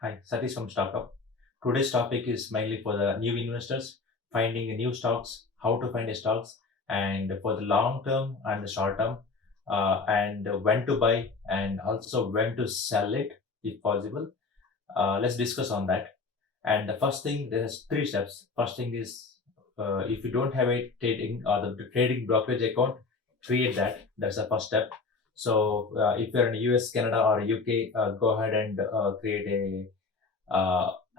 Hi, Satish from Startup. Today's topic is mainly for the new investors, finding new stocks, how to find the stocks, and for the long term and the short term, and when to buy and also when to sell it if possible. Let's discuss on that. And the first thing, there's three steps. First thing is if you don't have a trading or the trading brokerage account, create that. That's the first step. So if you're in US, Canada, or UK, go ahead and create a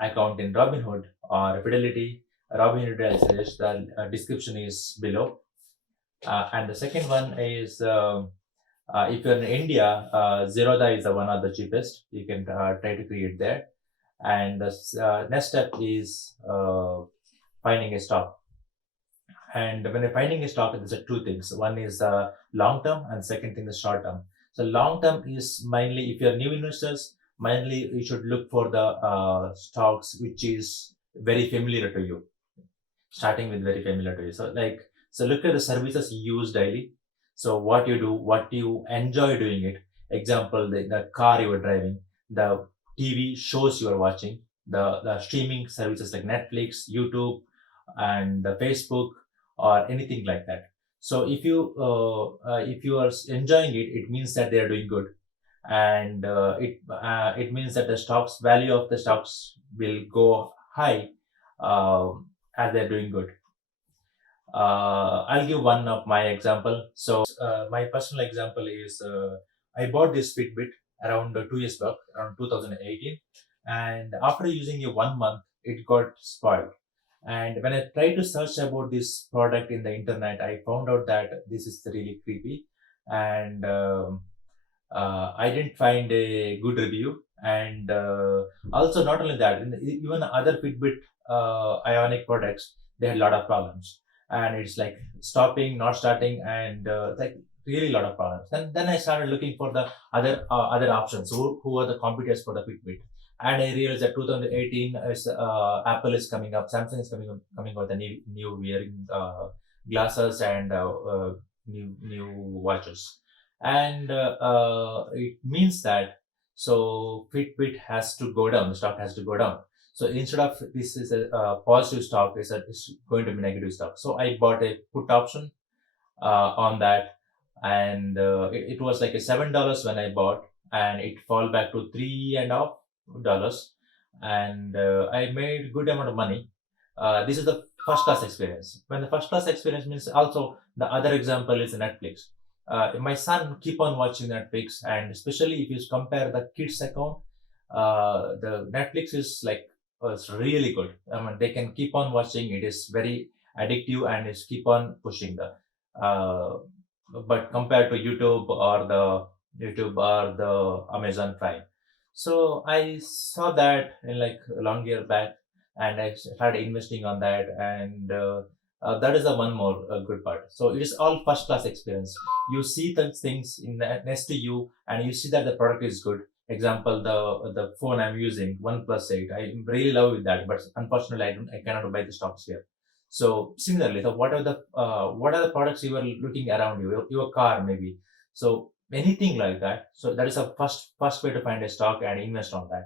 account in Robinhood or Fidelity. Robinhood, I'll suggest the description is below. And the second one is if you're in India, Zerodha is the one of the cheapest. You can try to create there. And the next step is finding a stock. And when you're finding a stock, there's two things. One is long term, and second thing is short term. So long term is mainly if you're new investors, mainly you should look for the stocks which is very familiar to you. Starting with very familiar to you. So look at the services you use daily. So what you do, what you enjoy doing it. Example, the car you are driving, the TV shows you are watching, the streaming services like Netflix, YouTube, and the Facebook or anything like that. So if you are enjoying it, it means that they are doing good, and it means that the stocks value of the stocks will go high uh, as they're doing good. I'll give one of my example. So my personal example is I bought this Fitbit around 2 years back, around 2018, and after using it 1 month, it got spoiled. And when I tried to search about this product in the internet, I found out that this is really creepy, and I didn't find a good review. And also, not only that, even other Fitbit Ionic products, they had a lot of problems, and it's like stopping, not starting, and like really a lot of problems. Then I started looking for the other options. Who are the competitors for the Fitbit? And I realized that 2018 is Apple is coming up, Samsung is coming out with the new wearing glasses and new watches, and it means that so Fitbit has to go down, the stock has to go down. So instead of this is a positive stock, it's going to be negative stock. So I bought a put option on that, and it was like a $7 when I bought, and it fall back to $3.50, and I made good amount of money. This is the first class experience. When the first class experience means also the other example is Netflix. My son keep on watching Netflix, and especially if you compare the kids account, the Netflix is like it's really good. I mean, they can keep on watching. It is very addictive and it's keep on pushing the. Uh, but compared to YouTube or the Amazon Prime, so I saw that in like a long year back, and I started investing on that, and that is the one more good part. So it is all first class experience. You see the things in next to you, and you see that the product is good. Example, the phone I'm using, OnePlus 8. I really love with that, but unfortunately, I cannot buy the stocks here. So similarly, so what are the products you are looking around you? Your car maybe. So anything like that. So that is a first way to find a stock and invest on that.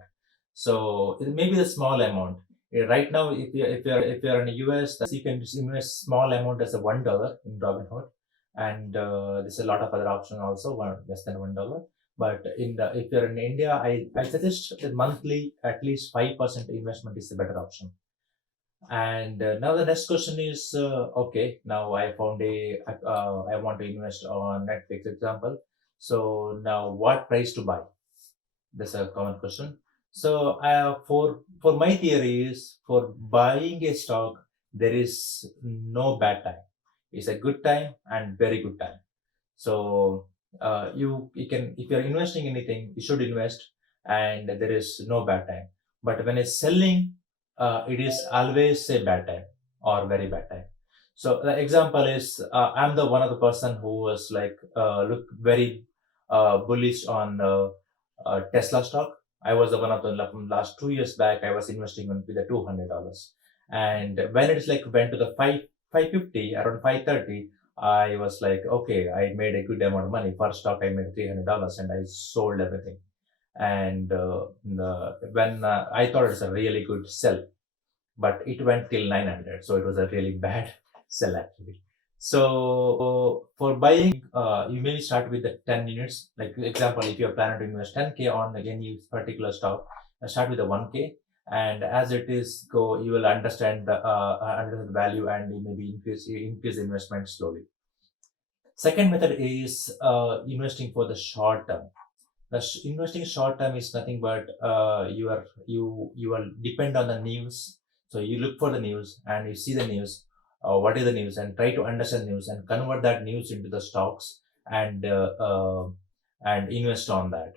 So it may be a small amount. Right now, if you're in the US, you can just invest small amount as a $1 in Robinhood, and there's a lot of other options also, less than $1. But if you're in India, I suggest that monthly at least 5% investment is the better option. And now the next question is okay. Now I found I want to invest on Netflix example. So now what price to buy? That's a common question. So for my theory is for buying a stock, there is no bad time. It's a good time and very good time. So you can, if you're investing anything, you should invest, and there is no bad time. But when it's selling, it is always a bad time or very bad time. So the example is I'm the one of the person who was like look very bullish on Tesla stock. I was the one of the like, from last 2 years back. I was investing on with the $200, and when it's like went to the 550 around 530, I was like, okay, I made a good amount of money. First stock I made $300, and I sold everything. and when I thought it's a really good sell, but it went till 900, so it was a really bad sell actually. So for buying, you may start with the 10 units. Like example, if you're planning to invest 10k on any particular stock, start with the 1k, and as it is go, you will understand the value, and you maybe increase investment slowly. Second method is investing for the short term. Investing short term is nothing but you are depend on the news. So you look for the news and you see the news, what is the news, and try to understand news and convert that news into the stocks, and invest on that.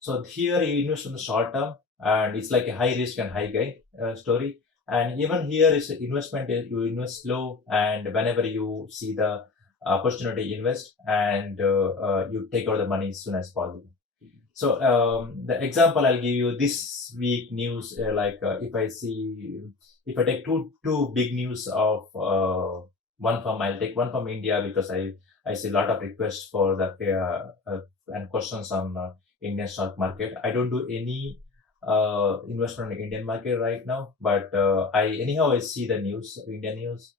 So here you invest in the short term, and it's like a high risk and high gain story. And even here is investment, you invest slow, and whenever you see the opportunity, invest, and you take out the money as soon as possible. So the example I'll give you this week news, if I take two big news of one from I'll take one from India, because I see a lot of requests for the and questions on Indian stock market. I don't do any investment in Indian market right now, but I see the news, Indian news.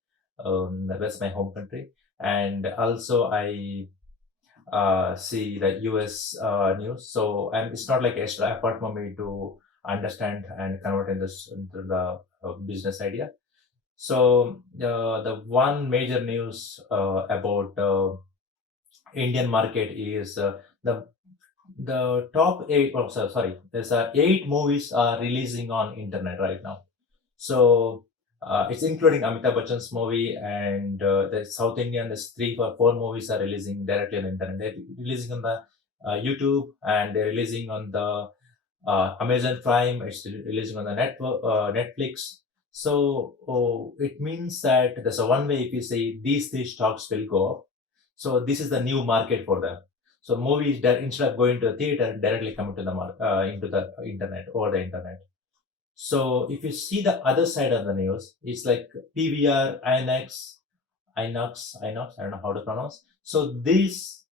That's my home country, and also I see the US news. So, and it's not like extra effort for me to understand and convert in this into the business idea. So, the one major news about Indian market is the top eight. Oh, sorry. There's eight movies are releasing on internet right now. So it's including Amitabh Bachchan's movie, and the South Indian. There's three or four movies are releasing directly on the internet. They're releasing on the YouTube, and they're releasing on the Amazon Prime. It's releasing on the Netflix. So it means that there's a one way, if you say these three stocks will go up. So this is the new market for them. So movies that instead of going to the theater, directly come into the into the internet, over the internet. So if you see the other side of the news, it's like PVR, Inox, I don't know how to pronounce. So these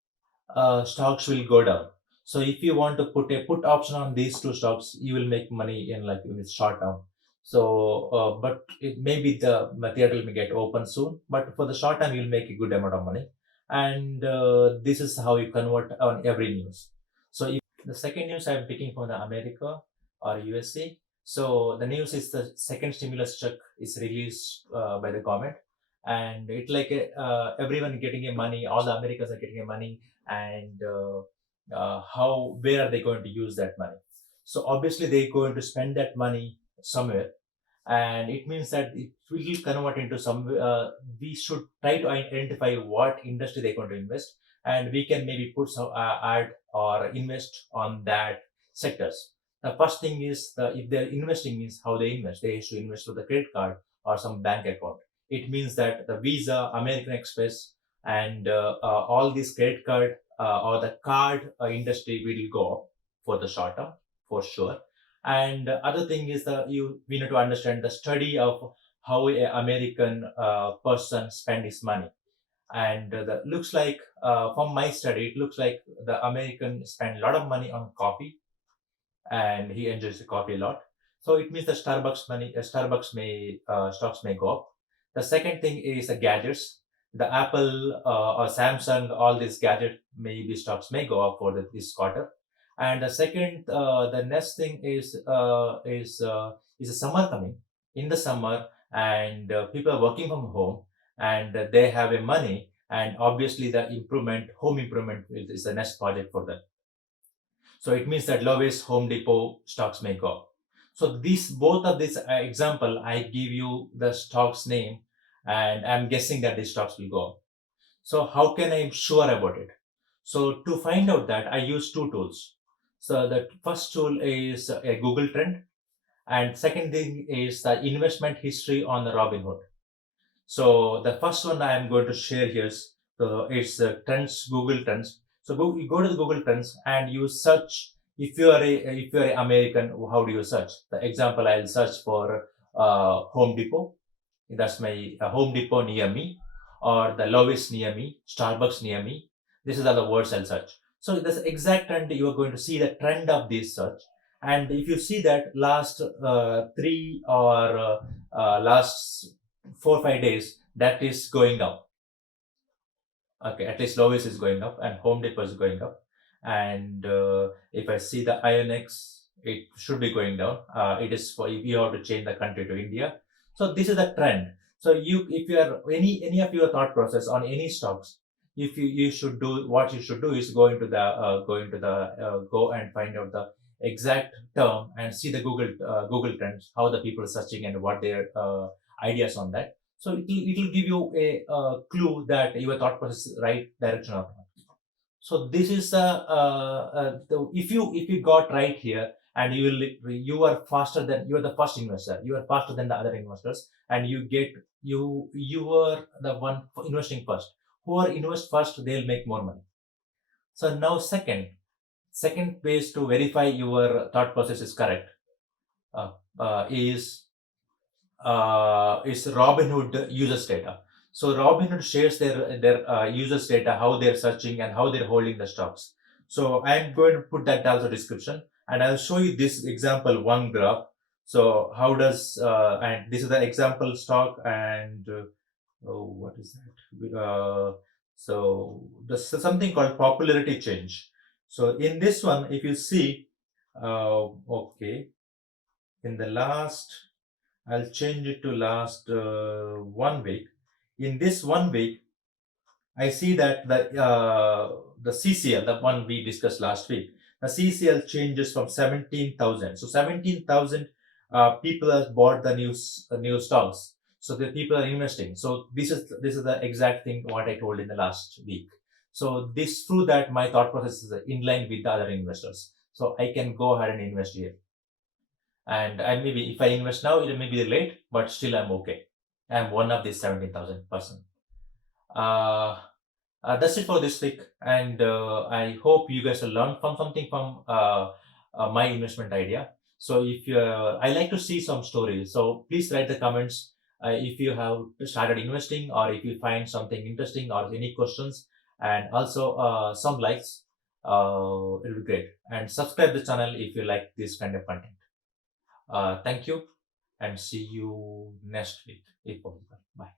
stocks will go down. So if you want to put a put option on these two stocks, you will make money in like in the short term. So, but it maybe the theater will get open soon, but for the short term, you'll make a good amount of money. And this is how you convert on every news. So if the second news I'm picking from the America or USA. So the news is the second stimulus check is released by the government, and it like everyone getting a money, all the Americans are getting a money, and how where are they going to use that money? So obviously they're going to spend that money somewhere, and it means that it will convert into some. We should try to identify what industry they're going to invest, and we can maybe put some ad or invest on that sectors. The first thing is if they're investing means how they invest. They should invest with the credit card or some bank account. It means that the Visa, American Express, and all these credit card or the card industry will go up for the short term for sure. And other thing is that you we need to understand the study of how a American person spend his money. And the looks like from my study, it looks like the American spend a lot of money on coffee, and he enjoys the coffee a lot. So it means the Starbucks may stocks may go up. The second thing is the gadgets. The Apple or Samsung, all these gadget maybe stocks may go up for this quarter. And the next thing is the summer coming. In the summer, and people are working from home, and they have a money, and obviously the home improvement is the next project for them. So it means that lowest Home Depot stocks may go up. So these both of this example, I give you the stocks name, and I'm guessing that these stocks will go up. So how can I be sure about it? So to find out that, I use two tools. So the first tool is a Google Trend, and second thing is the investment history on the Robinhood. So the first one I am going to share here is it's Trends, Google Trends. So you go to the Google Trends and you search. If you are an American, how do you search? The example, I'll search for Home Depot. That's my Home Depot near me, or the Lowe's near me, Starbucks near me. This is are the words I'll search. So that's the exact trend. You are going to see the trend of this search. And if you see that last last 4 5 days, that is going up. Okay, at least Lovis is going up and Home Depot is going up. And if I see the INX, it should be going down. It is for if you have to change the country to India. So this is the trend. So if you are any of your thought process on any stocks, if you should do what you should do is go and find out the exact term and see the Google trends, how the people are searching and what their ideas on that. So it will give you a clue that your thought process is right direction or not. So this is if you got right here, and you are faster than, you are the first investor, you are faster than the other investors, and you are the one investing first. Whoever invest first, they'll make more money. So now second ways to verify your thought process is correct uh, is Robinhood users data. So Robinhood shares their users data, how they're searching and how they're holding the stocks. So I'm going to put that as a description, and I'll show you this example one graph. So how does and this is the example stock, and oh, what is that? So there's something called popularity change. So in this one, if you see, okay, in the last, I'll change it to last 1 week. In this 1 week, I see that the CCL, the one we discussed last week, the CCL changes from 17,000. So 17,000 people have bought the new stocks. So the people are investing. So this is the exact thing what I told in the last week. So this prove that my thought process is in line with the other investors. So I can go ahead and invest here. And I maybe if I invest now, it may be late, but still I'm okay. I'm one of these 17,000 person. Uh, that's it for this week, and I hope you guys will learn from something from my investment idea. So if you, I like to see some stories. So please write the comments if you have started investing, or if you find something interesting, or any questions, and also some likes. It will be great. And subscribe the channel if you like this kind of content. Thank you, and see you next week if possible. Bye.